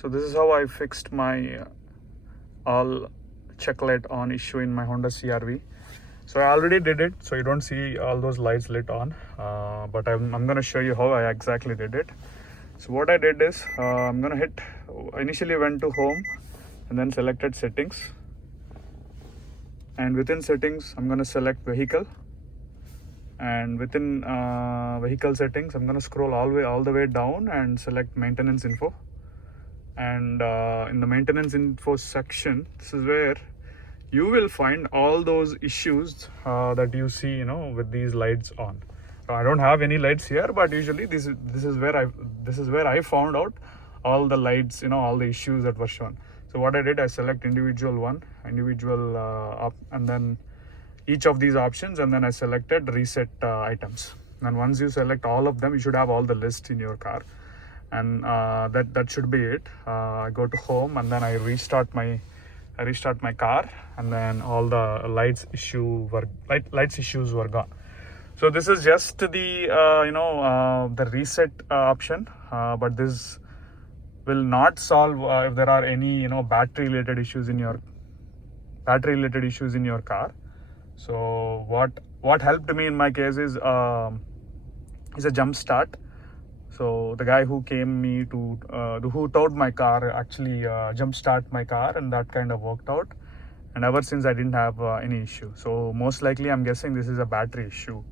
So this is how I fixed my all check light on issue in my Honda CRV. So I already did it, so you don't see all those lights lit on, but I'm gonna show you how I exactly did it. So what I did is I'm gonna initially went to home and then selected settings, and within settings I'm gonna select vehicle, and within vehicle settings I'm gonna scroll all the way down and select maintenance info. And in the maintenance info section, this is where you will find all those issues that you see, with these lights on. I don't have any lights here, but usually this is where I found out all the lights, all the issues that were shown. So what I did, I select individual up, and then each of these options, and then I selected reset items. And once you select all of them, you should have all the list in your car, and that should be it. I go to home, and then I restart my car, and then all the lights issues were gone. So this is just the the reset option, but this will not solve if there are any battery related issues in your car. So what helped me in my case is a jump start. So the guy who who towed my car actually jump start my car, and that kind of worked out. And ever since I didn't have any issue. So most likely I'm guessing this is a battery issue.